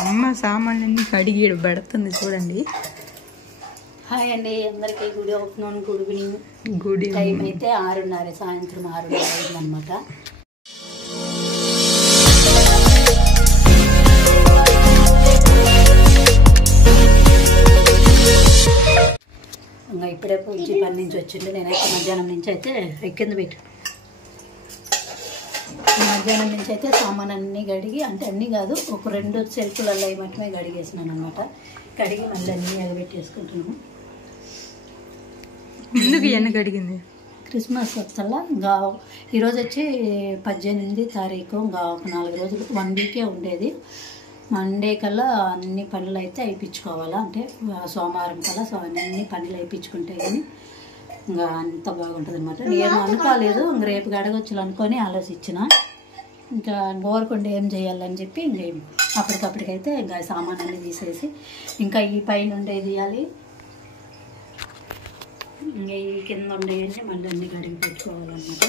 అమ్మ సామాన్లన్నీ కడిగి పెడుతుంది చూడండి. హాయ్ అండి అందరికీ, good afternoon, good evening. Good time అయితే 6:30, సాయంత్రం 6:30 అయిందనమాట. ఇంకా ఇప్పుడే పూజ పని నుంచి వచ్చింది. నేనైతే మధ్యాహ్నం నుంచి అయితే ఎక్కింది పెట్టి మధ్యాహ్నం నుంచి అయితే సామాన్ అన్నీ కడిగి, అంటే అన్నీ కాదు, ఒక 2 సెల్ఫ్లలో మట్టుమే కడిగేసినాను అనమాట. కడిగి మళ్ళీ అన్నీ ఎగబెట్టేసుకుంటున్నాము. ఎందుకు ఎన్న కడిగింది? క్రిస్మస్ వస్తల్లా ఇంకా ఈరోజు వచ్చి 18 తారీఖు, ఇంకా ఒక 4 రోజులు 1 వీకే ఉండేది. మండే కల్లా అన్ని పనులు అయితే అయిపించుకోవాలా, అంటే సోమవారం కల్లా అన్ని పనులు అయిపించుకుంటే కానీ ఇంకా అంత బాగుంటుంది అనమాట. నేను అనుకోలేదు, ఇంక రేపు గడగొచ్చులు అనుకొని ఆలోచించిన. ఇంకా గోరకుండా ఏం చేయాలని చెప్పి ఇంక అప్పటికప్పటికైతే ఇంకా సామాన్ అన్ని తీసేసి ఇంకా ఈ పైన ఉండేది తీయాలి, ఇంకా ఈ కింద ఉండేవన్నీ మళ్ళీ అన్నీ కడిగి పెట్టుకోవాలన్నమాట.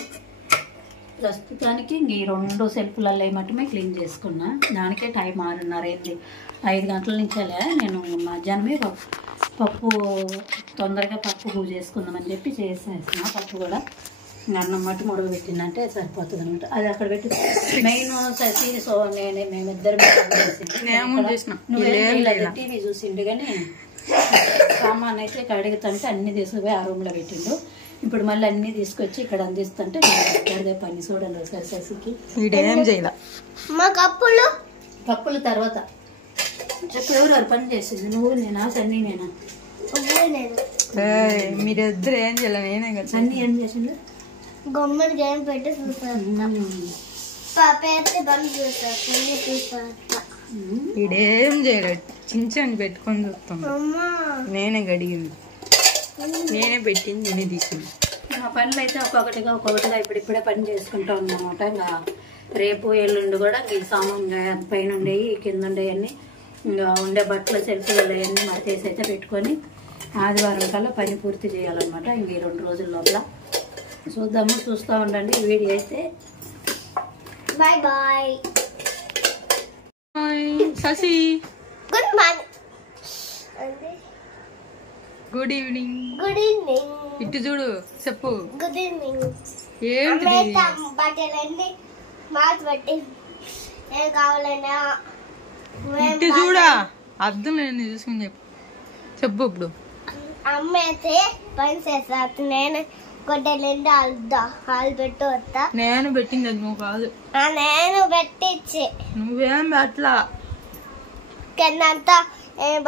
ప్రస్తుతానికి ఇంక ఈ 2 సెల్ఫ్లలో మట్టుమే క్లీన్ చేసుకున్నా. దానికే టైం 6:30 అయింది. 5 గంటల నుంచేలే నేను మధ్యాహ్నమే పప్పు తొందరగా పప్పు చేసుకుందామని చెప్పి చేసేసిన. పప్పు కూడా అన్నం మట్టి ముడుగు పెట్టిందంటే సరిపోతుంది అనమాట. అది అక్కడ పెట్టి మెయిన్ ససి మేమిద్దరం టీవీ చూసిండు కానీ సామాన్ అయితే కడుగుతుంటే అన్ని తీసుకుపోయి ఆ రూమ్లో పెట్టిండు. ఇప్పుడు మళ్ళీ అన్ని తీసుకొచ్చి ఇక్కడ అందిస్తుంటే అదే పని చూడండి ఒకసారి ససికి. మా కప్పులు తర్వాత ఇప్పుడు ఎవరు పని చేసింది? నువ్వు నేనా, సన్నీ నేనా? మీరిద్దరు ఏం చేయాలి? నేనే కదా. సన్నీ ఏం చేసిండు? గమ్మని గేమ్ పెట్టి ఇడేం చేయలేదు, చించని పెట్టుకొని చూస్తాం. నేనే గడిగింది, నేనే పెట్టింది, నేనే తీసింది. మా పనులు అయితే ఒక్కొక్కటిగా ఇప్పుడిప్పుడే పని చేసుకుంటా ఉన్నామన్నమాట. ఇంకా రేపు ఎల్లుండి కూడా ఈ సామాన్ పైన ఉండేవి, కింద ఉండేవన్నీ, ఇంకా ఉండే బట్టలు సెల్ఫ్లలో అన్నీ మడతేసి అయితే పెట్టుకొని ఆదివారం కల్లా పని పూర్తి చేయాలన్నమాట. ఇంక ఈ 2 రోజుల లోపల చూద్దాము. చూస్తూ ఉండండి ఈ వీడియో అయితే. Bye bye. Shashi good morning, good evening. Good evening. ఇటు చూడు, చెప్పు. Good evening. ఏంటి బట్టలన్నీ మార్చి పెట్టి ఏం కావాలన్నా ఇటు చూడా, అర్థం లేదు చూసుకుని చెప్పు. ఇప్పుడు అమ్మ అయితే పని చేస్తా, నేను గొడ్డలండి హాల్ పెట్టు వస్తా. నేను పెట్టింది అది, నువ్వు కాదు. నేను పెట్టించి నువ్వేం అట్లా కిందంతా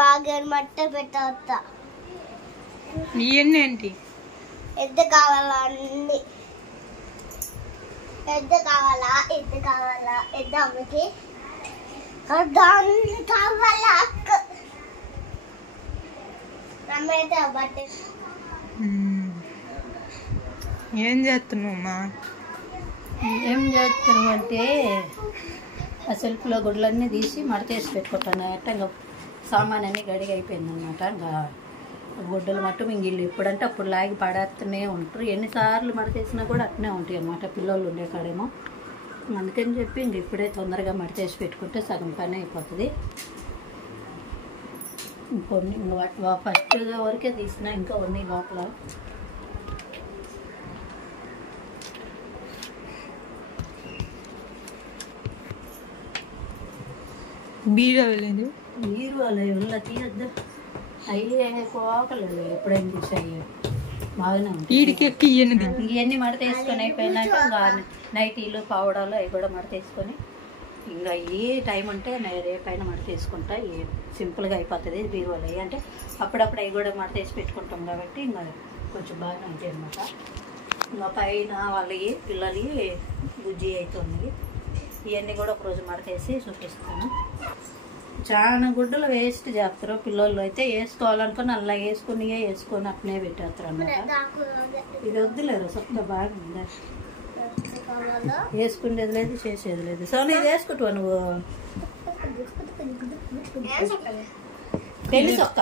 బాగా మట్ట పెట్ట వస్తా. ఇవన్నీ ఏంటి? ఎద్దు కావాలా? అన్ని ఎద్దు కావాలా? ఎద్దు అమ్మకి దాన్ని కావాలా? అక్క అమ్మ అయితే బట్ట. ఏం చేస్తున్నావు? ఏం చేస్తున్నావు అంటే ఆ సెల్ఫ్లో గుడ్లన్నీ తీసి మడతేసి పెట్టుకుంటాను. అట్ట ఇంకా సామాన్ అన్నీ గడిగి అయిపోయింది అనమాట. ఇంకా గుడ్డలు మట్టు మింగిళ్ళు ఎప్పుడంటే అప్పుడు లాగి పడేస్తూనే ఉంటారు. ఎన్నిసార్లు మడతేసినా కూడా అట్నే ఉంటాయి అన్నమాట, పిల్లలు ఉండే కాడేమో. అందుకని చెప్పి ఇంక ఇప్పుడే తొందరగా మడతేసి పెట్టుకుంటే సగం పని అయిపోతుంది. ఇంకొన్ని ఫస్ట్ వరకే తీసిన, ఇంకా ఉన్నాయి లోపల. మీరు అలా ఎవరిలా తీయద్దు, అయ్యి పోకలేదు. ఎప్పుడైనా తీసాయి బాగానే ఉంటాయి. ఇవన్నీ మడత వేసుకొని అయిపోయినాక ఇంకా నైటీలు పావడాలు అవి కూడా మడత వేసుకొని ఇంకా ఏ టైం ఉంటే రేపైనా మడత వేసుకుంటా. సింపుల్గా అయిపోతుంది బీరువాలు అవి. అంటే అప్పుడప్పుడు అవి కూడా మడత వేసి పెట్టుకుంటాం కాబట్టి ఇంకా కొంచెం బాగానే ఉంటాయి అన్నమాట. ఇంకా పైన వాళ్ళవి పిల్లలు బుజ్జి అవుతుంది. ఇవన్నీ కూడా ఒకరోజు మడతేసి చూపిస్తాను. చాలా గుడ్డలు వేస్ట్ చేస్తారు పిల్లలు. అయితే వేసుకోవాలనుకుని అలా వేసుకొని అట్నే పెట్టేస్తారు అన్నమాట. ఇది వద్దులేరు, సొంత బాగుంది. వేసుకునేది లేదు, చేసేది లేదు. సోని ఇది వేసుకుంటావా నువ్వు? పెళ్లి సొక్క,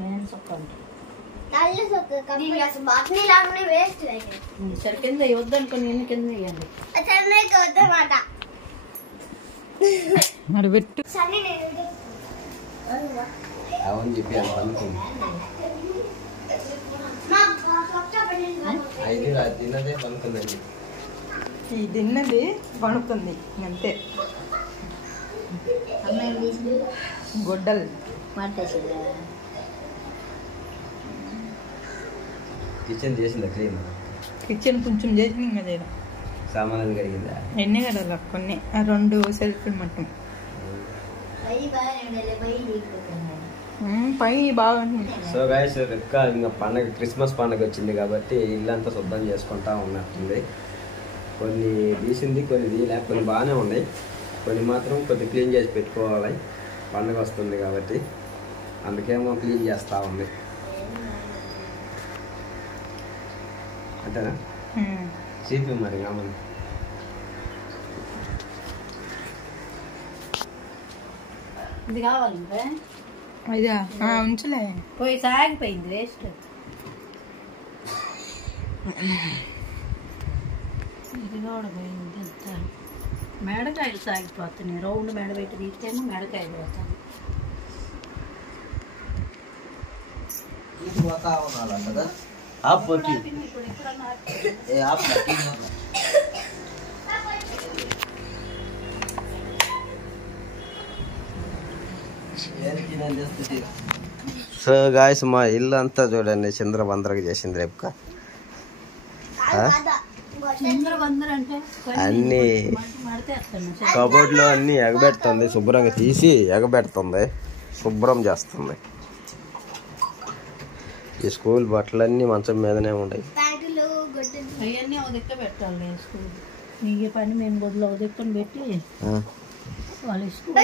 నేను సొక్క అంటే సరే కింద వద్దనుకుని ఎన్ని కింద వేయండి. మరి పెట్టు. అవని చెప్పి అది పనుకుంది. అయితే తిన్నదే పనుకుందండి. ఈ తిన్నది పడుకుంది అంతే. గొడ్డలు కిచెన్ చేసిందా క్లీన్? కిచెన్ కొంచెం చేసి ఇంకా చేయడం. సామాన్లు కడిగిందా? ఎన్ని కడాల కొన్ని 2 సెల్ఫ్లు మొత్తం పై బాగా. సో గైస్ ఇంకా పండగ క్రిస్మస్ పండగ వచ్చింది కాబట్టి ఇల్లంతా శుద్ధం చేసుకుంటా ఉన్నట్టుంది. కొన్ని తీసింది, కొన్ని తీయలే, కొన్ని బాగానే ఉన్నాయి, కొన్ని మాత్రం కొద్ది క్లీన్ చేసి పెట్టుకోవాలి. పండగ వస్తుంది కాబట్టి అందుకేమో క్లీన్ చేస్తూ ఉంది అంతేనా? చీపి మరి కామని ఇది కావాలంటే అదా ఉంచలే పోయి సాగిపోయింది వేస్ట్. ఇది కూడా పోయింది అంత. మెడకాయలు సాగిపోతున్నాయి. రౌండ్ మెడ పెట్టి తీస్తేమో మెడకాయలు పోతాయి. సో గాయస్ మా ఇల్లు అంతా చూడండి చంద్రబందరగా చేసింది రేపుక. అన్ని కబోర్డ్లో అన్ని ఎగబెడుతుంది, శుభ్రంగా తీసి ఎగబెడుతుంది, శుభ్రం చేస్తుంది. ఈ స్కూల్ బట్టలన్నీ మంచం మీదనే ఉన్నాయి. అవన్నీ ఒక దిక్క పెట్టాలి. స్కూల్ నీకు పని మేము గొడ్లో ఒక దిక్కను పెట్టి వాళ్ళు స్కూల్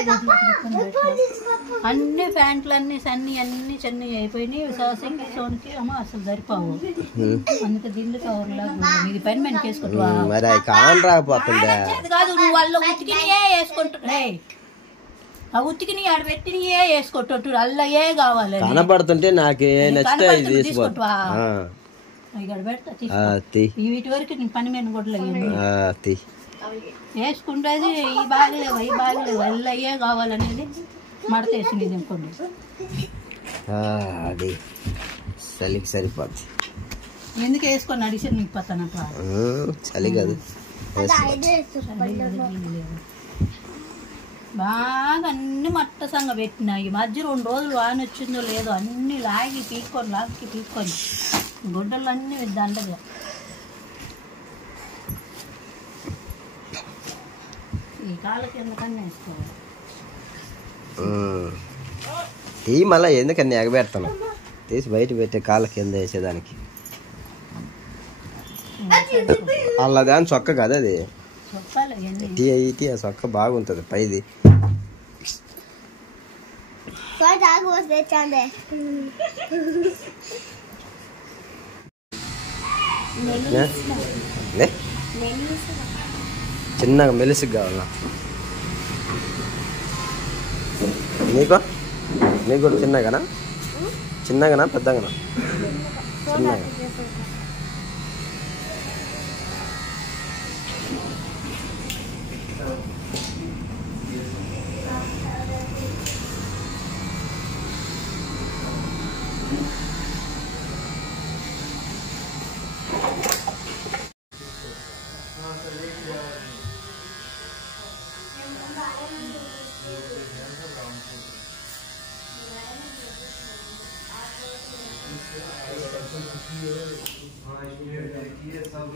అన్ని ప్యాంట్లు అన్ని సన్ని అన్ని చెన్ని అయిపోయినాయి. సోసకి సోనికి అమ్మ అసలు సరిపోవు. అందుకే దిల్లు కవర్లాగా ఇది పని మనకి వేసుకుంటా కాదు. నువ్వు వాళ్ళ ఉతికినియే వేసుకుంటున్నా. ఆ ఉతికిని ఆడ పెట్టినయే వేసుకుంటుంటారు. అల్లయే కావాలి కనబడుతుంటే నాకు తీసుకుంటావా? ఇక్కడ పెడతా వీటి వరకు నీ పని మీద కూడా వేసుకుంటేది. ఈ బాగలేవు ఈ బాగలేవు అల్లయ్యే కావాలనేది మడతేసింది ఇంకోండి. అది చలికి సరిపోద్ది. ఎందుకు వేసుకొని అడిషన్ నీకు పతానప్ప చలి కాదు. బాగా అన్ని మట్టసంగా పెట్టినా. ఈ మధ్య 2 రోజులు వాన వచ్చిందో లేదో అన్ని లాగి పీక్కొని గుడ్డలు అన్నీ దండగా. ఈ కాళ్ళ కింద కన్నా వేసుకోవాలి. ఈ మళ్ళీ ఎందుకని ఎగబెడతాను తీసి బయట పెట్టే కాళ్ళ కింద వేసేదానికి. అలా దాని చొక్క కదా అది. ఇటీ ఆ చొక్క బాగుంటుంది పైది. చిన్నగా మెలిసిగా కావాలా నీకు? నీకు కూడా చిన్నగానా పెద్దగానా? చిన్నగా.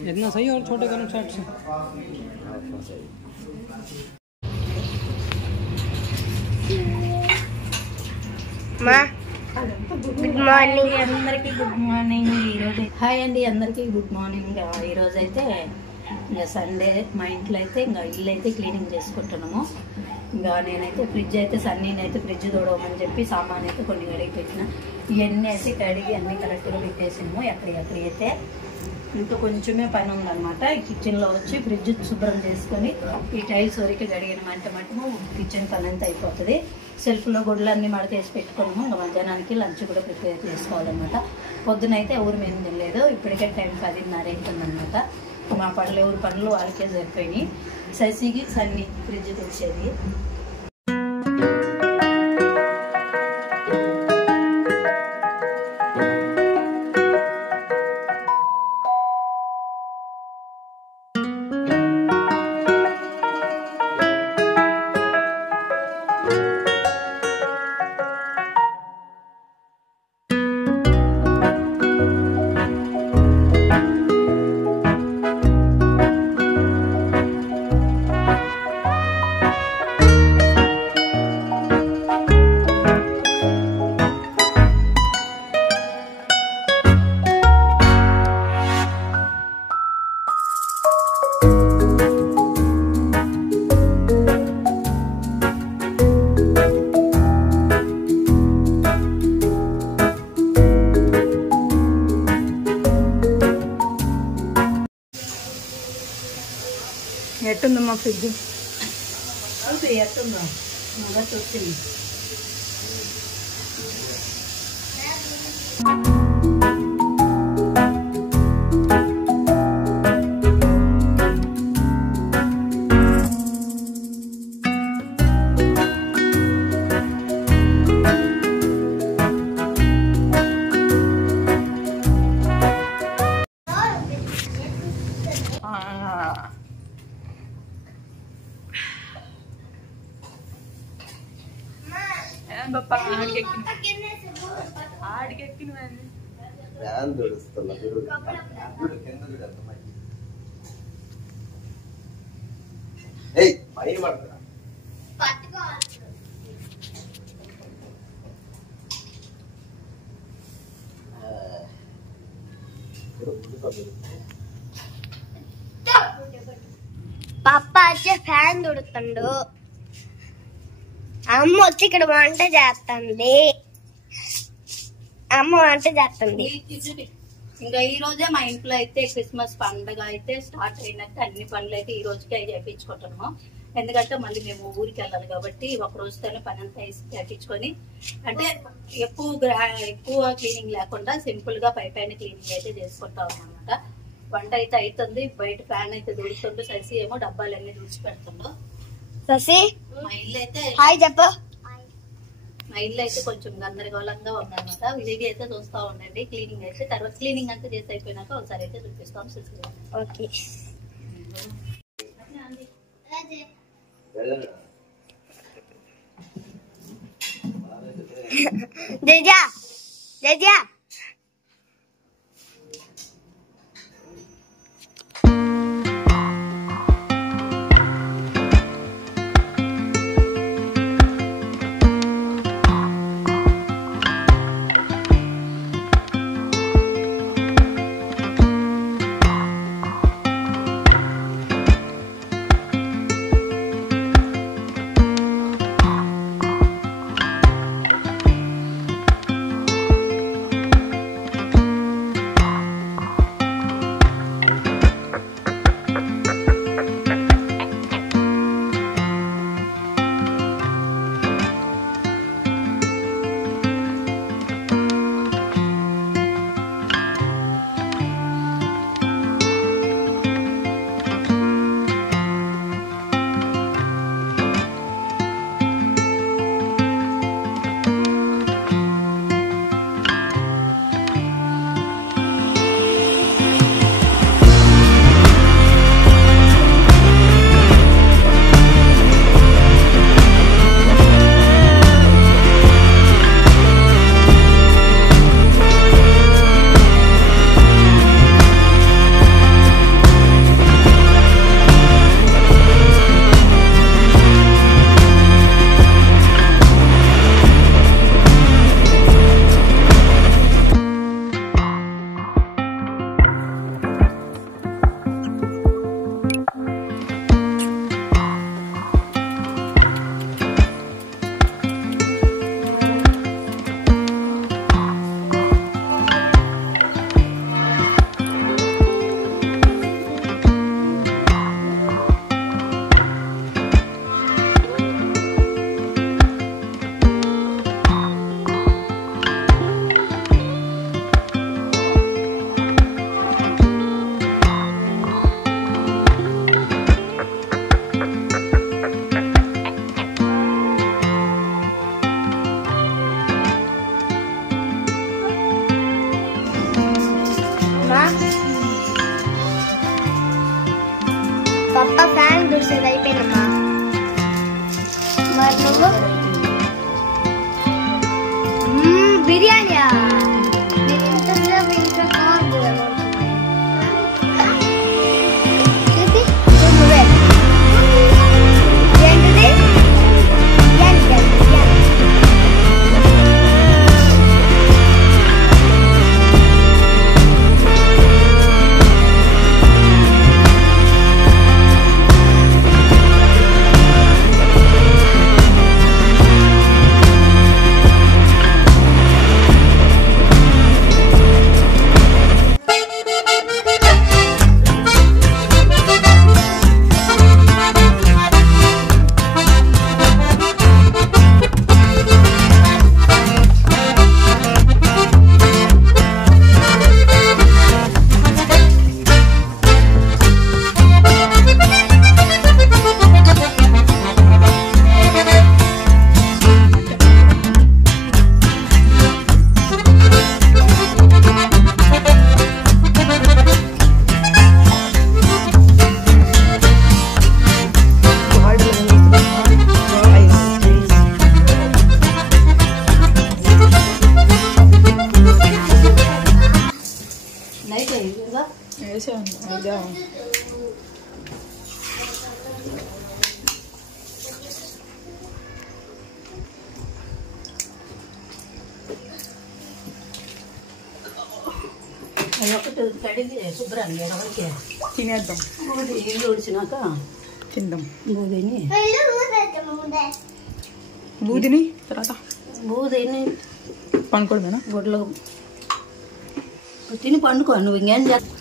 इतना सही और छोटे करो शॉट से। గుడ్ మార్నింగ్ అందరికి. Good morning. ఈరోజు హాయ్ అండి అందరికి. Good morning. ఈరోజు అయితే ఇంకా సండే మా ఇంట్లో అయితే ఇంకా ఇల్లు అయితే క్లీనింగ్ చేసుకుంటున్నాము. ఇంకా నేనైతే ఫ్రిడ్జ్ అయితే సన్నీనైతే ఫ్రిడ్జ్ తోడమని చెప్పి సామాన్ అయితే కొన్ని కడిగి పెట్టిన. ఇవన్నీ అయితే కడిగి అన్నీ కరెక్ట్గా పెట్టేసాము. ఎక్కడైతే ఇంకా కొంచెమే పని ఉందన్నమాట. కిచెన్లో వచ్చి ఫ్రిడ్జ్ శుభ్రం చేసుకొని ఈ టైల్స్ వరకు గడిగిన మట్టము కిచెన్ పని అంతా అయిపోతుంది. సెల్ఫ్లో గుడ్లన్నీ మడతేసి పెట్టుకున్నాము. ఇంకా మధ్యాహ్నానికి లంచ్ కూడా ప్రిపేర్ చేసుకోవాలన్నమాట. పొద్దునైతే ఎవరు మేము తినలేదు. ఇప్పటికే టైం 10:30 అవుతుందన్నమాట. మా పనులు ఎవరి పనులు వాళ్ళకే సరిపోయినాయి. శశికి సన్ని ఫ్రిడ్జ్ తెచ్చేది. ఫ్రిడ్జ్ ఎత్తుందా మళ్ళీ చూసింది. పప్ప వచ్చి ఫ్యాన్ తుడుతుండు, అమ్మ వచ్చి ఇక్కడ వంట చేస్తుంది. ఇంకా ఈ రోజే మా ఇంట్లో అయితే క్రిస్మస్ పండుగ అయితే స్టార్ట్ అయినట్టు అన్ని పనులు అయితే ఈ రోజుకే చేయించుకుంటున్నాము. ఎందుకంటే మళ్ళీ మేము ఊరికి వెళ్ళాలి కాబట్టి ఒక రోజుతోనే పని అంతా వేసి చేయించుకొని, అంటే ఎక్కువ క్లీనింగ్ లేకుండా సింపుల్ గా పై పైన క్లీనింగ్ అయితే చేసుకుంటాం అనమాట. వంట అయితే అవుతుంది, బయట ఫ్యాన్ అయితే దుడుతుండు, శశి ఏమో డబ్బాలన్నీ దుడిచి పెడుతుండు. శశి మా ఇల్లు అయితే హాయ్ చెప్పు. మా ఇల్లు అయితే కొంచెం గందరగోళంగా ఉందన్నమాట. వీడియో అయితే చూస్తా ఉండండి. క్లీనింగ్ అయితే తర్వాత క్లీనింగ్ అంతా చేసి అయిపోయినాక ఒకసారి అయితే చూపిస్తాం. ఓకే జజా జజా పప్ప ఫ్యాన్ దూసేది అయిపోయిందమ్మా. మరి నువ్వు బిర్యానీయా? నేను ఇంతసేపు ఇంకా కాదు నువ్వే ఏంటిది ఒకటి కడిగి శుభ్రంగా ఎడవకి తినేద్దాం. ఇల్లు ఉడిచినాక తిందాం. బూదిని బూదిని తర్వాత బూదిని పనుకోవడమేనా? గుడ్లు తిని పండుకో. నువ్వు ఇంకేం చేస్తా?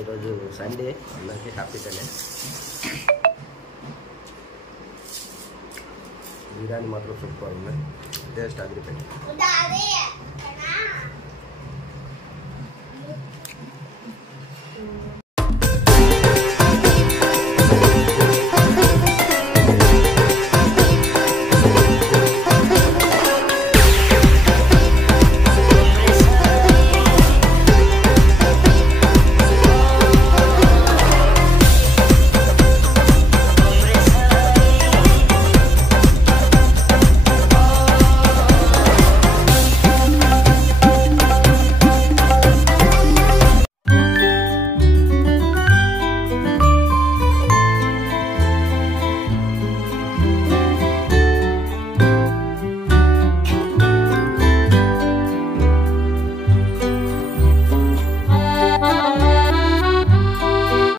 ఈరోజు సండే, అందరికీ హ్యాపీ సండే. బిర్యానీ మాత్రం సూపర్ ఉంది, టేస్ట్ అదిరిపోయింది.